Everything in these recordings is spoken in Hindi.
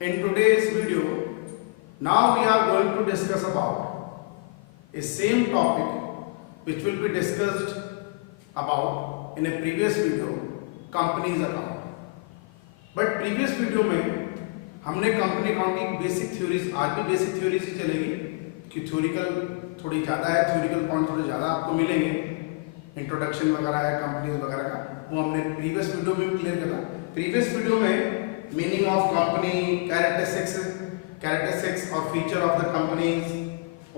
In today's video, now we are going to discuss about a same topic which will be discussed about in a previous video, company's account. But previous video में हमने कंपनी अकाउंट की बेसिक थ्योरीज, आज भी बेसिक थ्योरीज ही चलेगी कि थ्योरिकल थोड़ी ज़्यादा है, थ्योरिकल पॉइंट थोड़े ज़्यादा आपको मिलेंगे, इंट्रोडक्शन वगैरह है कंपनीज वगैरह का, वो हमने प्रीवियस वीडियो में भी क्लियर किया। प्रीवियस वीडियो में मीनिंग ऑफ कंपनी, कैरेक्टरिस्टिक्स और feature of the companies,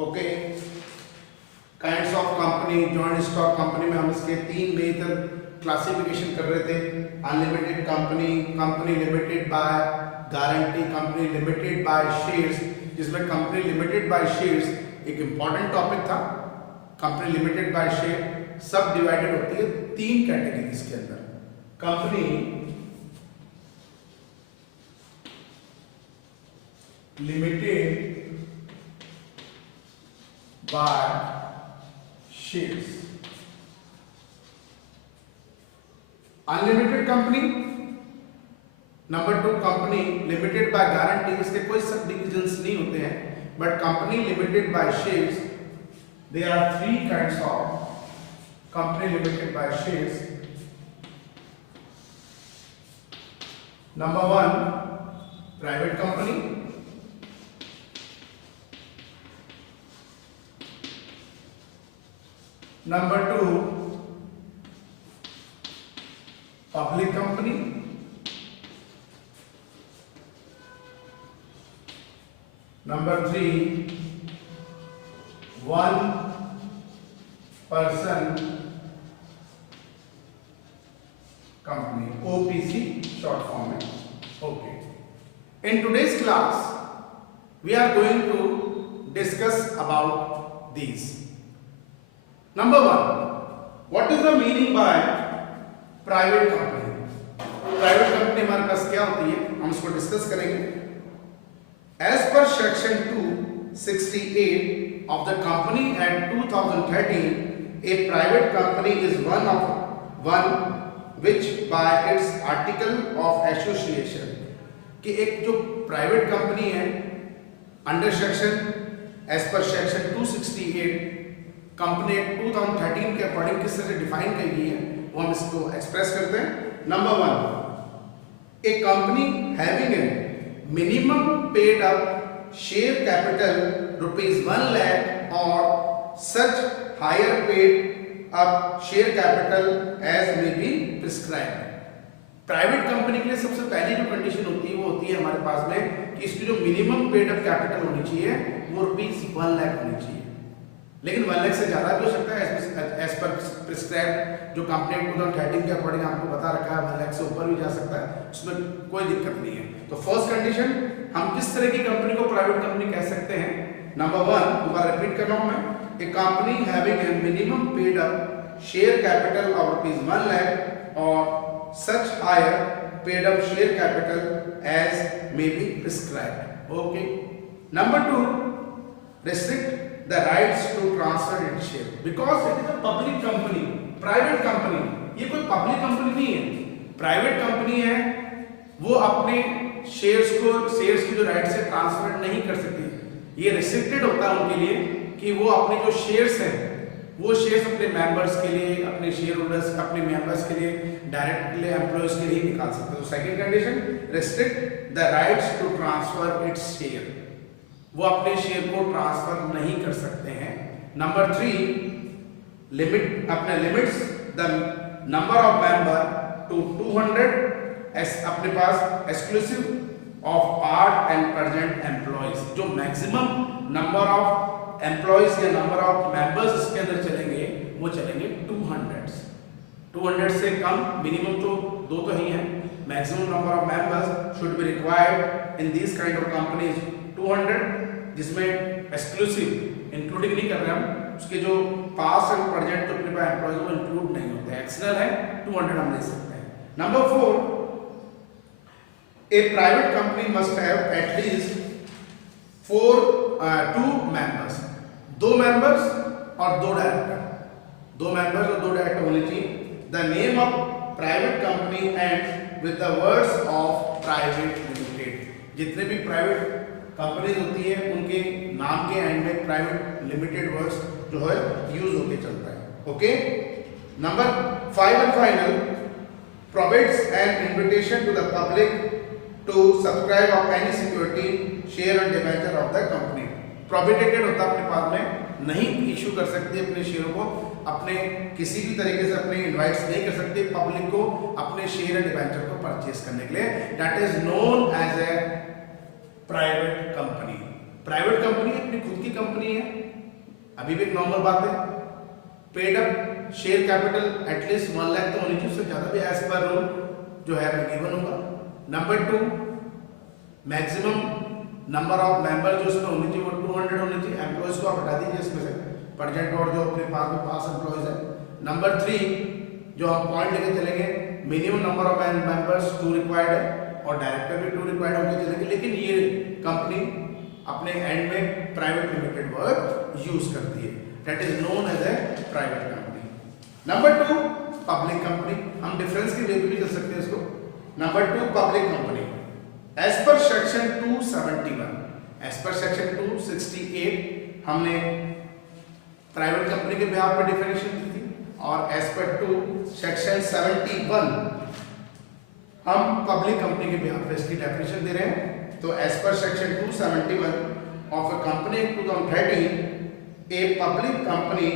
okay, kinds of company, joint stock company में हम इसके तीन मेजर क्लासिफिकेशन कर रहे थे। Unlimited company, company limited by guarantee, company limited by shares, जिसमें कंपनी लिमिटेड बाय शेयर्स एक इंपॉर्टेंट टॉपिक था। कंपनी लिमिटेड बाय शेयर सब डिवाइडेड होती है तीन कैटेगरीज के अंदर। Company limited by shares, unlimited company, number to company limited by guarantee, इसके कोई सब डिविजन्स नहीं होते हैं, but company limited by shares, there are three kinds of company limited by shares. Number one private company, number two public company, number three one person company, OPC short form है। Okay, in today's class we are going to discuss about these. Number one, what is the meaning by private company. Private company हमारे पास क्या होती है, हम इसको डिस्कस करेंगे। As per section 268 of the company act 2013, a private company is one which by its article of association, कि एक जो प्राइवेट कंपनी है under section, as per section 268 company act 2013 के अकॉर्डिंग किस तरह से डिफाइन की गई है, वो हम इसको एक्सप्रेस करते हैं। Number one, a company having a minimum paid up share capital ₹1 lakh और such higher paid up share capital as may be prescribed. Private company के लिए सबसे पहली जो कंडीशन होती है वो होती है हमारे पास में कि इसकी जो मिनिमम पेड अप कैपिटल होनी चाहिए वो ₹1 lakh होनी चाहिए, लेकिन 1 लाख से ज़्यादा भी हो सकता है एज पर प्रिस्क्राइब, जो कंपनी 2013 के अकॉर्डिंग आपको बता रखा है 1 लाख से ऊपर भी जा सकता है, उसमें कोई दिक्कत नहीं है। तो फर्स्ट कंडीशन, हम किस तरह की कंपनी को प्राइवेट कंपनी कह सकते हैं। नंबर वन, दोबारा रिपीट कर रहा हूं मैं, a company having a minimum paid up share capital of ₹1 lakh और such higher paid up share capital as may be prescribed. Okay. Number two, restrict the rights to transfer its share because it is a public company, private company, ये कोई पब्लिक कंपनी नहीं है, प्राइवेट कंपनी है, वो अपने शेयर्स की जो राइट से ट्रांसफर नहीं कर सकती। ये रिस्ट्रिक्टेड होता है उनके लिए कि वो अपने जो शेयर्स हैं वो शेयर्स अपने मेंबर्स के लिए, अपने शेयर होल्डर्स, अपने मेंबर्स के लिए, डायरेक्टली एम्प्लॉयज के लिए निकाल सकते हैं। तो second condition, restrict the rights to transfer its share, वो अपने शेयर को ट्रांसफर नहीं कर सकते हैं। Number three, limits the number of member to 200 अपने पास exclusive of part and present employees, जो मैक्सिमम नंबर ऑफ एम्प्लॉयज या नंबर ऑफ मेंबर्स इसके अंदर चलेंगे वो चलेंगे 200 से कम, मिनिमम तो 2 तो ही है, maximum number of members should be required in this kind of companies 200, जिसमें एक्सक्लूसिव इंक्लूडिंग नहीं कर रहे हम, उसके जो पास्ट एंड प्रेजेंट जो अपने पास एम्प्लॉयज वो इंक्लूड नहीं होते, एक्सटर्नल है 200 हम ले सकते हैं। Number 4, A private company must have at least 2 members, 2 members और 2 डायरेक्टर, 2 मेंबर्स और 2 डायरेक्टर होने चाहिए। The name of private company and with the words of private limited, जितने भी प्राइवेट कंपनीज होती है उनके नाम के एंड में प्राइवेट लिमिटेड वर्ड्स जो है यूज होके चलता है। Okay, number 5 and final, provides an invitation to the public to subscribe of any security, share and debenture of the company। prohibited होता अपने पास में नहीं इशू कर सकती अपने शेयरों को, अपने किसी भी तरीके से अपने इनवाइट्स नहीं कर सकते पब्लिक को अपने शेयर एंड डिबेंचर को परचेज करने के लिए। That is known as a private company. Private company अपनी खुद की कंपनी है, अभी भी एक नॉर्मल बात है। Paid up share capital at least 1 lakh तो होनी चाहिए, उससे ज्यादा भी एज पर रूल जो है गिवन होगा। Number 2, maximum number of member जो इसमें होनी चाहिए वो 200 होनी चाहिए। एम्प्लॉयज को आप हटा दीजिए इसमें से, प्रेजेंट और जो अपने पास में पास एम्प्लॉयज है। नंबर 3 जो हम पॉइंट लेके चलेंगे, minimum number of members 2 required है और डायरेक्टर भी 2 रिक्वायर्ड होके चलेंगे, लेकिन ये कंपनी अपने एंड में प्राइवेट लिमिटेड वर्ड यूज करती है। That is known as a private company. Number 2, public company. हम डिफरेंस की वे भी कर सकते हैं इसको। Number 2, public company as per section 271, as per section 268 हमने प्राइवेट कंपनी के बिहाफ पे डेफिनेशन दी थी, और एज पर 2 सेक्शन 71 हम पब्लिक कंपनी के बिहाफ पे इसकी डेफिनेशन दे रहे हैं। तो as per section 271 of a company 2013, a public company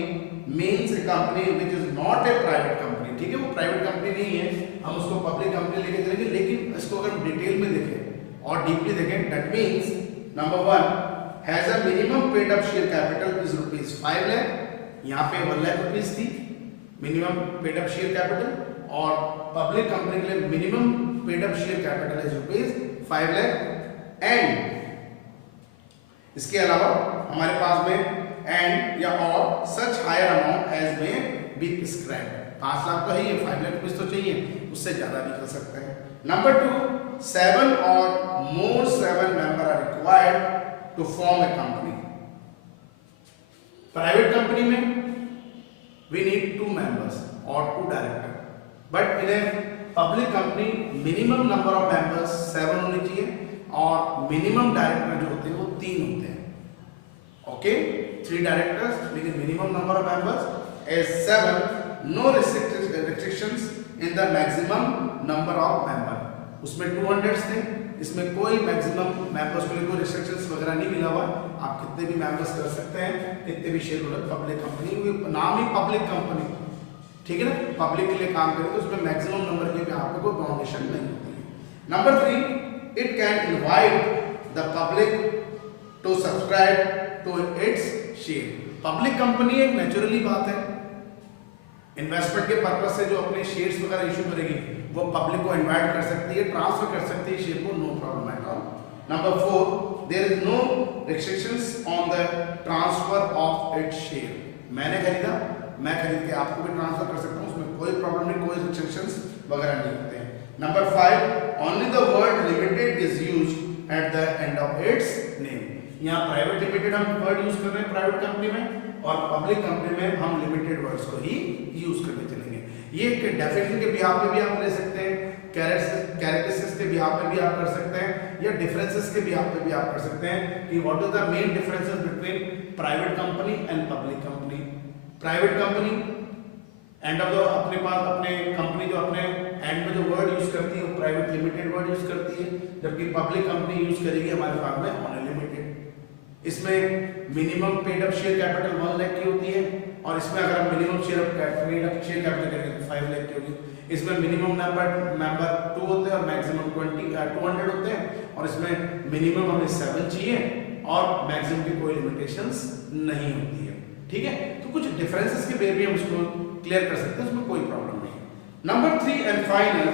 means a company which is not a private company। ठीक है, वो प्राइवेट कंपनी नहीं है, हम उसको पब्लिक कंपनी लेके चलेंगे। लेकिन इसको अगर डिटेल में देखें और डीपली देखें, that means number 1 has a minimum paid up share capital is ₹5 lakh. यहाँ पे 1 लाख रुपीज थी minimum paid up share capital, और पब्लिक कंपनी के लिए minimum paid up share capital is ₹5 lakh. And इसके अलावा हमारे पास में एंड या और सच हायर अमाउंट एज में बी प्रिस्क्राइब। 5 लाख तो है, ये 5 लाख रुपीज तो चाहिए, उससे ज्यादा भी कर सकते हैं। नंबर 2, 7 और more 7 member are required to form a company. Private company में वी नीड 2 मेंबर्स और 2 director, but in a public company minimum number of members 7 होने चाहिए और मिनिमम डायरेक्टर जो होते हैं वो 3 होते हैं। ओके, 3 डायरेक्टर्स, लेकिन minimum number of members is 7, no restrictions in the maximum number of member. उसमें 200 थे, इसमें कोई मैक्सिमम मेंबर्स के लिए कोई रिस्ट्रिक्शंस वगैरह नहीं मिला हुआ। आप कितने भी मेंबर्स कर सकते हैं, कितने भी शेयर होल्डर। पब्लिक कंपनी, नाम ही पब्लिक कंपनी, ठीक है ना, पब्लिक के लिए काम करें तो उसमें मैक्सिमम नंबर के आपको कोई बाउंडेशन नहीं होती है। Number 3, it can invite the public to subscribe to its share. Public company एक नेचुरली बात है, इन्वेस्टमेंट के पर्पज से जो अपने शेयर्स वगैरह इशू करेगी वो पब्लिक को इनवाइट कर सकती है, ट्रांसफर कर सकती है शेयर को, no problem at all. Number 4, there is no restrictions on the transfer of its share. मैंने खरीदा, मैं खरीद के आपको भी ट्रांसफर कर सकता हूँ, उसमें कोई प्रॉब्लम नहीं, कोई रिस्ट्रिक्शंस वगैरह नहीं होते हैं। Number 5, only the word limited is used at the end of its name. यहाँ प्राइवेट लिमिटेड हम वर्ड यूज कर रहे हैं प्राइवेट कंपनी में, और पब्लिक कंपनी में हम लिमिटेड वर्ड्स को ही यूज करके चलेंगे। ये डेफिनेशन के बिहाफ पे भी आप ले सकते हैं, कैरेक्टरिस्टिक्स के बिहाफ पे भी आप कर सकते हैं, या डिफरेंसेस के बिहाफ पे भी आप कर सकते हैं कि what is the main differences between private company and public company. Private company end of the अपने पास अपने कंपनी जो अपने एंड में जो वर्ड यूज करती है वो प्राइवेट लिमिटेड वर्ड यूज करती है, जबकि पब्लिक कंपनी यूज करेगी हमारे पास में अनलिमिटेड। इसमें minimum paid up share capital 1 lakh की होती है, और इसमें अगर हम मिनिमम शेयर कैपिटल करेंगे तो 5 लाख की होगी। इसमें मिनिमम मेंबर 2 होते हैं और मैक्सिमम 200 होते हैं, और इसमें मिनिमम हमें 7 चाहिए और मैक्सिमम की कोई लिमिटेशंस नहीं होती है। ठीक है, तो कुछ डिफरेंसेस के वे भी हम इसको क्लियर कर सकते हैं, उसमें कोई प्रॉब्लम नहीं। Number 3 and final,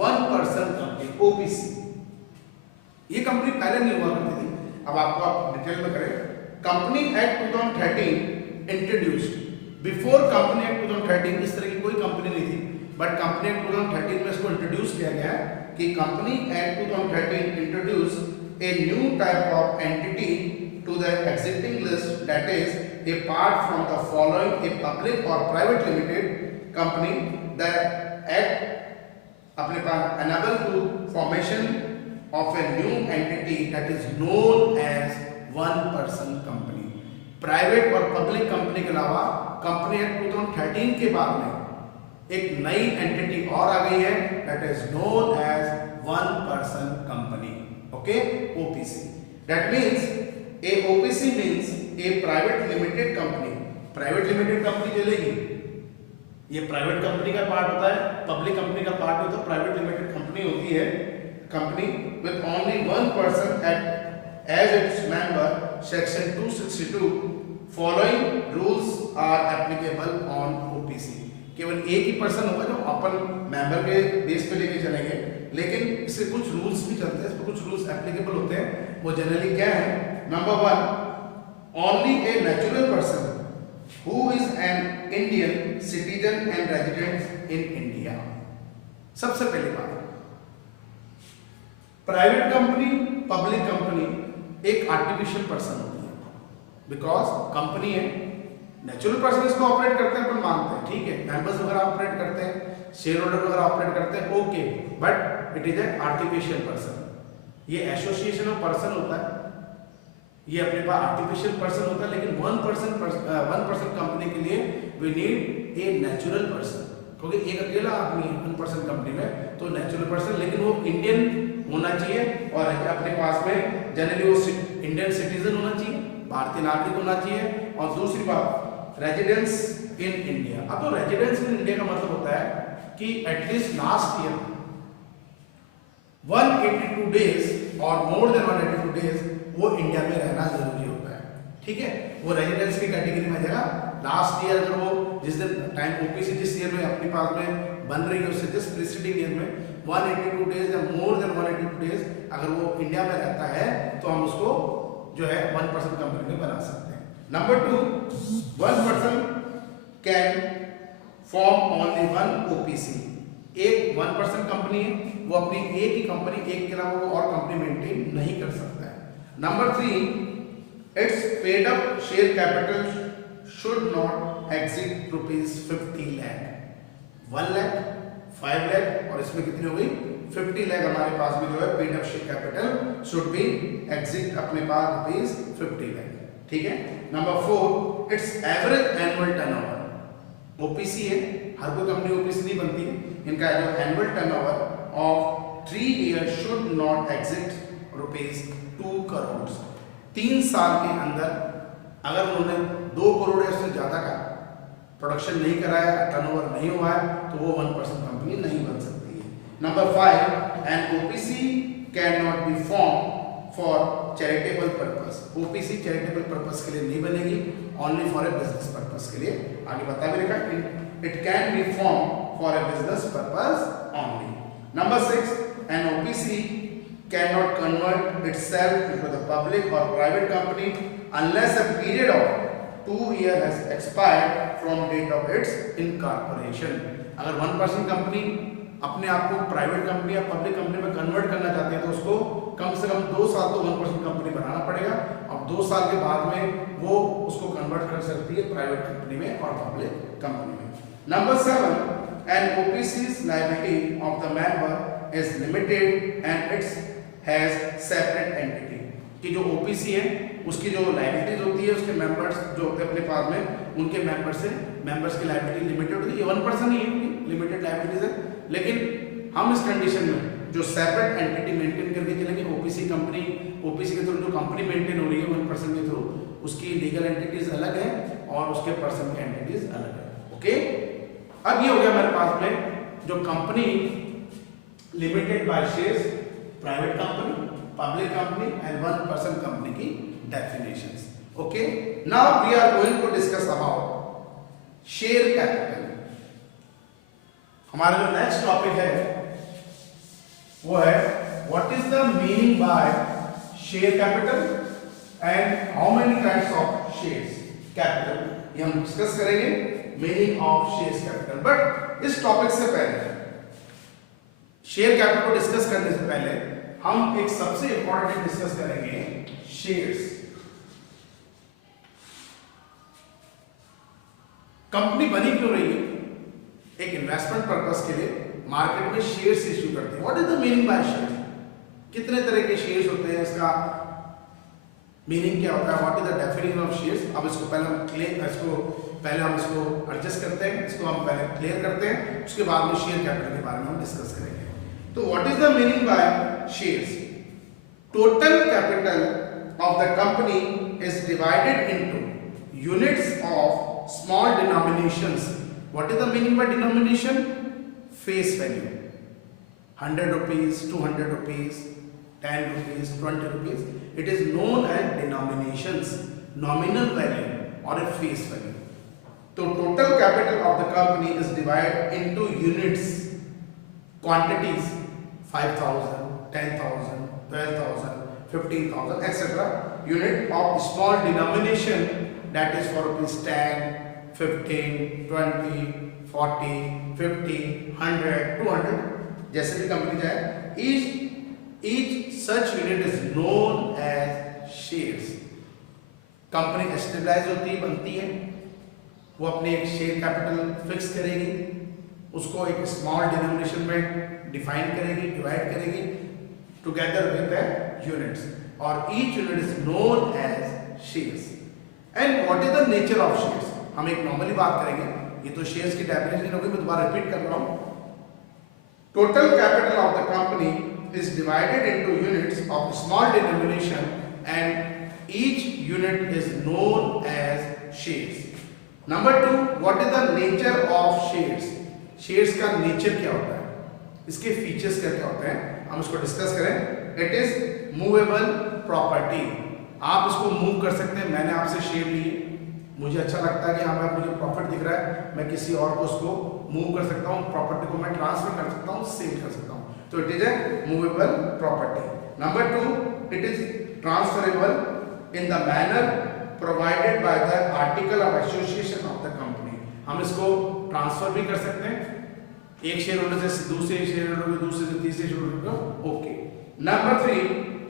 1 person company OPC. ये कंपनी पहले नहीं हुआ करती थी, अब आपको आप डिटेल में करें। Company act 2013 introduced. Before company act 2013 इस तरह की कोई कंपनी नहीं थी, बट कंपनी एक्ट 2013 में इसको इंट्रोड्यूस किया गया कि company act 2013 introduce a new type of entity to the existing list, that is a part from the following a public और private limited company. The act अपने पास enable to formation of a new entity that is known as one person company. Private और पब्लिक कंपनी के अलावा कंपनी एक्ट 2013 के बाद में एक नई एंटिटी और आ गई है that is known as one person company. Okay, OPC. That means a OPC means a private limited company. Private limited company चलेगी, ये प्राइवेट कंपनी का पार्ट होता है, पब्लिक कंपनी का पार्ट होता है, प्राइवेट लिमिटेड कंपनी होती है company with only one person as its member. Section 262 following rules are applicable on OPC. केवल एक ही पर्सन होगा जो अपन मेंबर के बेस पे लेके चलेंगे, लेकिन इससे कुछ रूल्स भी चलते हैं, इस पे कुछ रूल्स एप्लीकेबल होते हैं। वो जनरली क्या है? Number 1, only a natural person who is an Indian citizen and resident in India. सबसे पहली बात, प्राइवेट कंपनी, पब्लिक कंपनी एक आर्टिफिशियल पर्सन होती है, बिकॉज कंपनी है, नेचुरल पर्सन इसको ऑपरेट करते हैं, अपन मानते हैं, ठीक है, मेंबर्स वगैरह ऑपरेट करते हैं, शेयर होल्डर वगैरह ऑपरेट करते हैं, okay, but it is a artificial person. ये एसोसिएशन ऑफ पर्सन होता है, ये अपने पास आर्टिफिशियल पर्सन होता है, लेकिन वन पर्सन कंपनी के लिए we need a natural person, क्योंकि एक अकेला आदमी है वन पर्सन कंपनी में, तो नेचुरल पर्सन, लेकिन वो इंडियन होना चाहिए और अपने पास में जनरली वो इंडियन सिटीजन होना चाहिए, भारतीय नागरिक होना चाहिए, और दूसरी बात रेजिडेंस इन इंडिया। अब तो रेजिडेंस इन इंडिया का मतलब होता है कि एटलीस्ट लास्ट ईयर 182 डेज और मोर देन 182 डेज वो इंडिया में रहना जरूरी होता है, ठीक है, वो रेजिडेंस की कैटेगरी में जाएगा। लास्ट ईयर अगर वो जिस दिन टाइम ओपीसी जिस ईयर में अपने पास में बन रही है उससे जस्ट प्रीसीडिंग ईयर में 182 डेज या मोर देन 182 डेज अगर वो इंडिया में रहता है तो हम उसको जो है 1% कंपनी में बना सकते हैं। Number 2, one person can form only one OPC. एक 1% कंपनी है, वो अपनी एक ही कंपनी, एक के अलावा वो और कंपनी मेंटेन नहीं कर सकता है। Number 3, it's paid up share capital should not exceed ₹50 lakh, 1 lakh, 5 lakh और इसमें कितनी हो गई 50 lakh। हमारे पास में जो है paid up share capital should be exit अपने पास ₹50 lakh, ठीक है। Number 4, it's average annual turnover. OPC है, हर कोई कंपनी ओपीसी नहीं बनती है, इनका जो annual turnover of 3 years should not exit ₹2 crore। 3 साल के अंदर अगर उन्होंने 2 करोड़ या उससे ज्यादा का प्रोडक्शन नहीं कराया, टर्नओवर नहीं हुआ है, तो वो 1% कंपनी नहीं बन सकती है। Number 5, an OPC can not be form for charitable purpose. OPC charitable purpose के लिए नहीं बनेगी, only for a business purpose के लिए। आगे बता भी लिखा, it can be form for a business purpose only. Number 6, an OPC can not convert itself into the public और private company unless a period of 2 years has expired from date of its incorporation। अगर 1% कंपनी अपने आप को प्राइवेट कंपनी या पब्लिक कंपनी में कन्वर्ट करना चाहते हैं तो उसको कम से कम 2 साल तो 1% कंपनी बनाना पड़ेगा, और 2 साल के बाद में वो उसको कन्वर्ट कर सकती है प्राइवेट कंपनी में और पब्लिक कंपनी में। Number 7, an OPC's liability of the member is limited and it has separate entity। कि जो ओपीसी है उसकी जो लाइबिलिटीज होती है, उसके मेंबर्स जो होते हैं अपने पास में, उनके मेंबर्स की लाइबिलिटी लिमिटेड होती है। ये 1% ही है, लिमिटेड लाइबिलिटीज है, लेकिन हम इस कंडीशन में जो सेपरेट एंटिटी मेंटेन करके चलेंगे, ओपीसी कंपनी, ओपीसी के थ्रू जो कंपनी मेंटेन हो रही है 1% के थ्रू, उसकी लीगल एंटिटीज अलग है और उसके पर्सन की एंटिटीज अलग है। ओके, अब ये हो गया हमारे पास में जो company limited by shares, private company, public company and 1% company की definitions। okay, now we are going to discuss about share capital। हमारा जो नेक्स्ट टॉपिक है वो है what is the meaning by share capital and how many types of shares capital, ये हम डिस्कस करेंगे meaning of shares capital। But इस टॉपिक से पहले, शेयर कैपिटल को डिस्कस करने से पहले हम एक सबसे इंपॉर्टेंट डिस्कस करेंगे शेयर्स। कंपनी बनी क्यों रही है? एक इन्वेस्टमेंट पर्पस के लिए मार्केट में शेयर्स इश्यू करते हैं। What is the meaning bye share? कितने तरह के शेयर्स होते हैं, इसका मीनिंग क्या होता है, what is the definition of shares. अब इसको पहले हम इसको एडजस्ट करते हैं, इसको हम पहले क्लियर करते हैं, उसके बाद में शेयर कैपिटल के बारे में हम डिस्कस करेंगे। तो what is the meaning by shares? Total capital of the company is divided into units of small denominations. What is the meaning bye denomination? Face value, 100 rupees, 200 rupees, 10 rupees, 20 rupees. It is known as denominations, nominal value or a face value. So total capital of the company is divided into units, quantities, 5,000, 10,000, 12,000, 15,000, etc. Unit of small denomination, that is for rupees 10, 15, 20, 40, 50, 100, 200, जैसे भी कंपनी जाए, each such unit is known as shares. Company establish होती है, बनती है, वो अपने एक शेयर कैपिटल फिक्स करेगी, उसको एक स्मॉल डिनोमिनेशन में डिफाइन करेगी, डिवाइड करेगी टुगेदर विद द यूनिट्स, और each unit is known as shares. And what is the nature of shares? हम एक नॉर्मली बात करेंगे, ये तो शेयर्स की डेफिनेशन होगी, मैं दोबारा रिपीट कर रहा हूं। Total capital of the company is divided into units of small denomination and each unit is known as shares. Number 2, what is the nature of shares? Shares का nature क्या होता है, इसके features क्या क्या होते हैं, हम इसको डिस्कस करें। It is movable property. आप इसको मूव कर सकते हैं। मैंने आपसे शेयर लिए, मुझे अच्छा लगता है कि यहाँ पर मुझे प्रॉफिट दिख रहा है, मैं किसी और को उसको मूव कर सकता हूँ, प्रॉपर्टी को मैं ट्रांसफर कर सकता हूँ, सेल कर सकता हूँ, तो it is a movable property. Number 2, it is transferable in the manner provided by the article of association of the company. हम इसको ट्रांसफर भी कर सकते हैं, एक शेयर होल्डर से दूसरे शेयर होल्डर को, दूसरे से तीसरे शेयर होल्डर को। Okay. Number 3,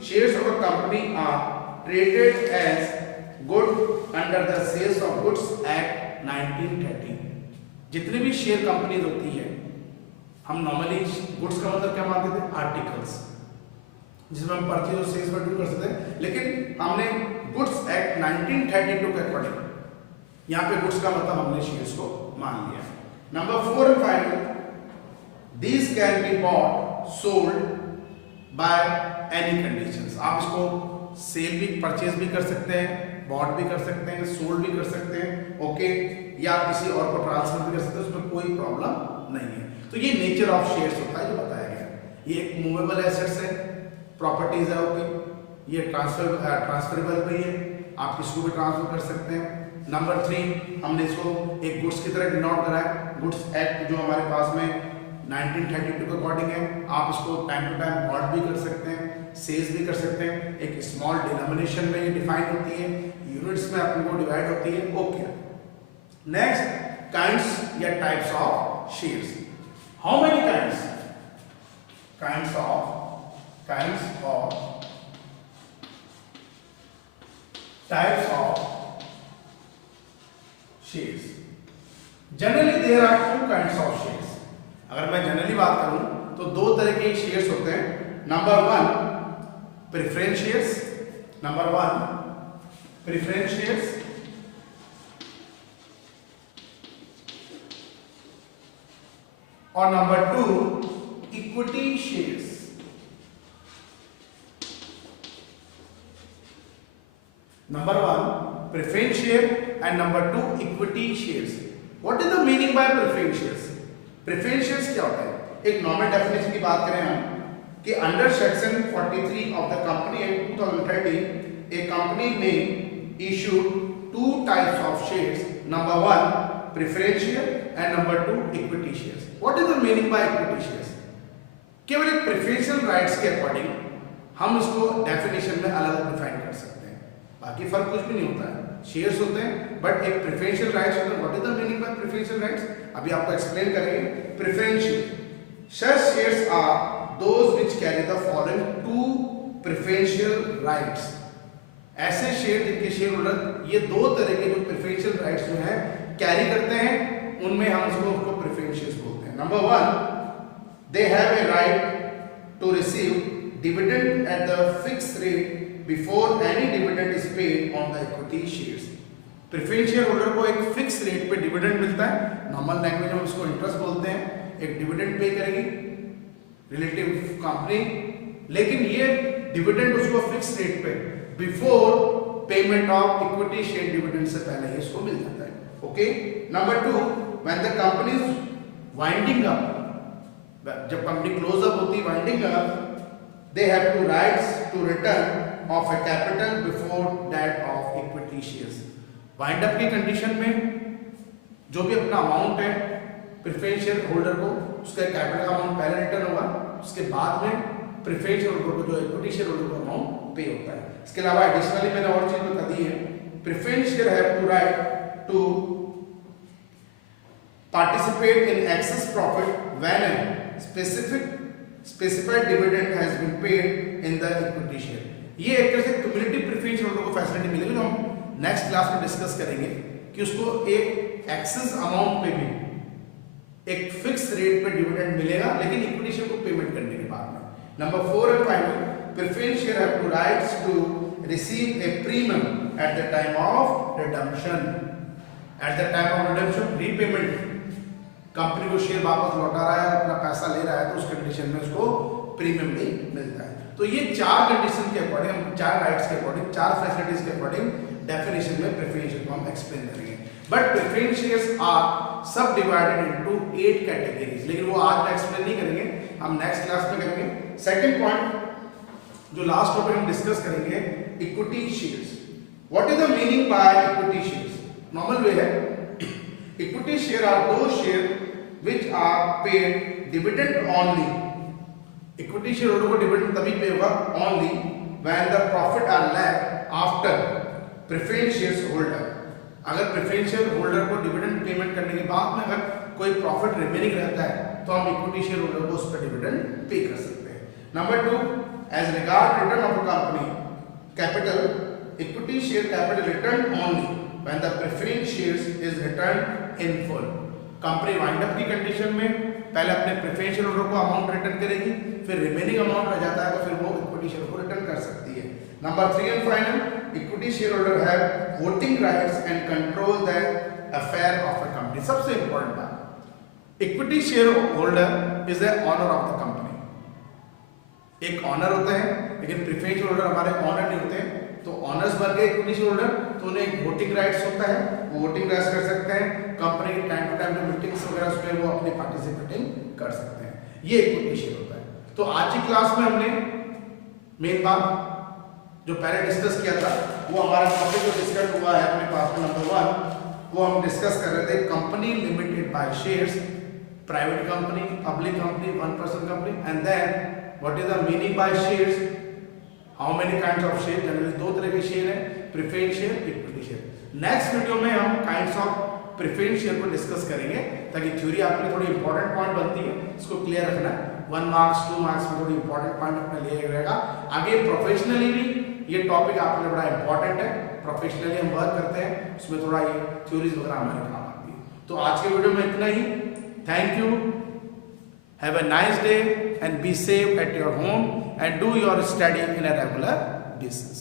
shares of a company are traded as good under the sales of goods act 1930। जितने भी शेयर कंपनीज होती है, हम नॉर्मली गुड्स का मतलब क्या मानते थे, आर्टिकल्स, जिसमें हम परचेज और सेल्स पर डील कर सकते हैं, लेकिन हमने गुड्स एक्ट 1932 के अकॉर्डिंग यहाँ पे गुड्स का मतलब हमने शेयर्स को मान लिया। Number 4 and final, these can be bought sold by any conditions. आप इसको सेल भी, परचेज भी कर सकते हैं, बॉट भी कर सकते हैं, सोल्ड भी कर सकते हैं, ओके, या किसी और को ट्रांसफर भी कर सकते हैं, उसमें कोई प्रॉब्लम नहीं है। तो ये नेचर ऑफ शेयर्स होता है जो बताया गया। ये एक मूवेबल एसेट्स है, प्रॉपर्टीज है, ओके, ये ट्रांसफरेबल भी है, आप किसको भी ट्रांसफर कर सकते हैं। नंबर 3, हमने इसको एक गुड्स की तरह डिनोट करा है। गुड्स एक्ट जो हमारे पास में 1932 के अकॉर्डिंग है, आप इसको टाइम टू टाइम बॉट भी कर सकते हैं, सेल्स भी कर सकते हैं, एक स्मॉल डिनोमिनेशन में ये डिफाइन होती है, यूनिट्स में अपने को डिवाइड होती है, ओके। नेक्स्ट, काइंड्स या types of shares. How many kinds? Kinds of types of shares. Generally there are 2 kinds of shares. अगर मैं जनरली बात करूं तो 2 तरह के शेयर्स होते हैं। Number 1, preference shares. Number 1, preference shares, और number 2, equity shares. Number 1, preference share, and number 2, equity shares. What is the meaning by preference shares? Preference shares क्या होता है? एक नॉर्मल डेफिनेशन की बात करें हम, कि under section 43 of the company act 2013, a company में issue 2 types of shares. Number 1, preference share, and number 2, equity shares. What is the meaning by equity shares? केवल एक प्रेफरेंशियल राइट्स के अकॉर्डिंग हम इसको डेफिनेशन में अलग अलग डिफाइन कर सकते हैं, बाकी फर्क कुछ भी नहीं होता है। शेयर्स होते हैं बट एक प्रेफरेंशियल राइट्स होते हैं। What is the meaning bye preferential rights? अभी आपको एक्सप्लेन करेंगे। Preferential such shares are those which carry the following 2 preferential rights। ऐसे शेयर जिनके शेयर होल्डर ये 2 तरह के जो प्रेफरेंशियल राइट्स जो है कैरी करते हैं, उनमें हम उसको प्रेफरेंशियल बोलते हैं। Number 1, they have a right to receive dividend at the fixed rate before any dividend is paid on the equity shares. Preference share holder को एक फिक्स रेट पे डिविडेंड मिलता है, नॉर्मल लैंग्वेज में उसको इंटरेस्ट बोलते हैं, एक डिविडेंड पे करेगी रिलेटिव कंपनी, लेकिन ये डिविडेंड उसको फिक्स रेट पे before payment of equity share dividend से पहले इसको मिल जाता है. Okay. Number 2, when the company is winding up, जब कंपनी क्लोज अप होती है, winding up, they have to rights to return of a capital before that of equity shares. Wind up की कंडीशन में जो भी अपना अमाउंट है प्रेफरेंस शेयर होल्डर को, उसका कैपिटल का अमाउंट पहले रिटर्न होगा, उसके बाद में प्रेफरेंस शेयर होल्डर को जो इक्विटी शेयर होल्डर को अमाउंट पे होता है. इसके अलावा एडिशनली मैंने और चीज बता दी है, preference share have two right to participate in excess profit when a specified dividend has been paid in the equity share. ये एक तरह से क्यूमुलेटिव प्रेफरेंस होल्डर को फैसिलिटी मिलेगी, जो हम नेक्स्ट क्लास में डिस्कस करेंगे कि उसको एक एक्सेस अमाउंट पे भी एक फिक्स रेट पे डिविडेंड मिलेगा, लेकिन इक्विटी शेयर को पेमेंट करने के बाद में. Number 4 and final, preference share have two rights to receive a premium at the time of redemption. At the time of redemption, repayment, company को शेयर वापस लौटा रहा है, अपना पैसा ले रहा है, तो उस कंडीशन में उसको प्रीमियम भी मिलता है. तो ये 4 कंडीशन के अकॉर्डिंग, 4 राइट्स के अकॉर्डिंग, 4 फैसिलिटीज के अकॉर्डिंग डेफिनेशन में प्रेफरेंस शेयर को हम एक्सप्लेन करेंगे. बट प्रेफरेंस शेयर्स आर सब डिवाइडेड इनटू 8 कैटेगरीज, लेकिन वो आज में एक्सप्लेन नहीं करेंगे, हम नेक्स्ट क्लास में करेंगे. सेकंड पॉइंट, जो लास्ट टॉपिक हम डिस्कस करेंगे, equity shares. What is the meaning by equity shares? Normal way है, equity share are those share which are paid dividend only. Equity share holder को डिविडेंड तभी पे होगा only when the profit are left after preference shares holder. अगर प्रेफरेंस शेयर होल्डर को डिविडेंड पेमेंट करने के बाद में अगर कोई प्रॉफिट रिमेनिंग रहता है, तो हम इक्विटी शेयर होल्डर को उस पर डिविडेंड पे कर सकते हैं. Number 2, as regard return of a company capital, equity share capital return only when the preference shares is returned in full. Company wind up की कंडीशन में पहले अपने प्रेफरेंस शेयर होल्डर को अमाउंट रिटर्न करेगी, फिर रिमेनिंग अमाउंट रह जाता है तो फिर वो इक्विटी शेयर को रिटर्न कर सकती है. Number 3 and final, equity share holder have voting rights and control the affair of a company. सबसे इंपॉर्टेंट बात, equity share holder is the owner of the company. एक ऑनर होता है, लेकिन प्रेफरेंस शेयर होल्डर हमारे ऑनर नहीं होते, तो ऑनर्स बन गए इक्विटी शेयर होल्डर, तो उन्हें एक वोटिंग राइट्स होता है, वो वोटिंग राइट्स कर सकते हैं, कंपनी के टाइम टू टाइम जो मीटिंग्स वगैरह उसमें वो अपनी पार्टिसिपेटिंग कर सकते हैं. ये इक्विटी शेयर होता है. तो आज की क्लास में हमने मेन बात जो पहले डिस्कस किया था, वो हमारा टॉपिक जो डिस्कस हुआ है अपने पास में नंबर 1, वो हम डिस्कस कर रहे थे company limited by shares, private company, public company, one person company, and then what is the meaning by shares, how many kinds of share. Generally 2 तरह के शेयर है, preference share, equity share. Next video में हम काइंड्स ऑफ प्रेफरेंस शेयर को डिस्कस करेंगे, ताकि थ्योरी आपके लिए थोड़ी इंपॉर्टेंट पॉइंट बनती है, इसको क्लियर रखना. 1 मार्क्स 2 मार्क्स में थोड़ी इंपॉर्टेंट पॉइंट अपने लिए रहेगा. आगे प्रोफेशनली भी ये टॉपिक आपके लिए बड़ा इंपॉर्टेंट है, प्रोफेशनली हम वर्क करते हैं, उसमें थोड़ा ये थ्योरीज वगैरह हमारे काम आती है. तो आज के वीडियो में इतना ही. Thank you, have a nice day and be safe at your home and do your study in a regular basis.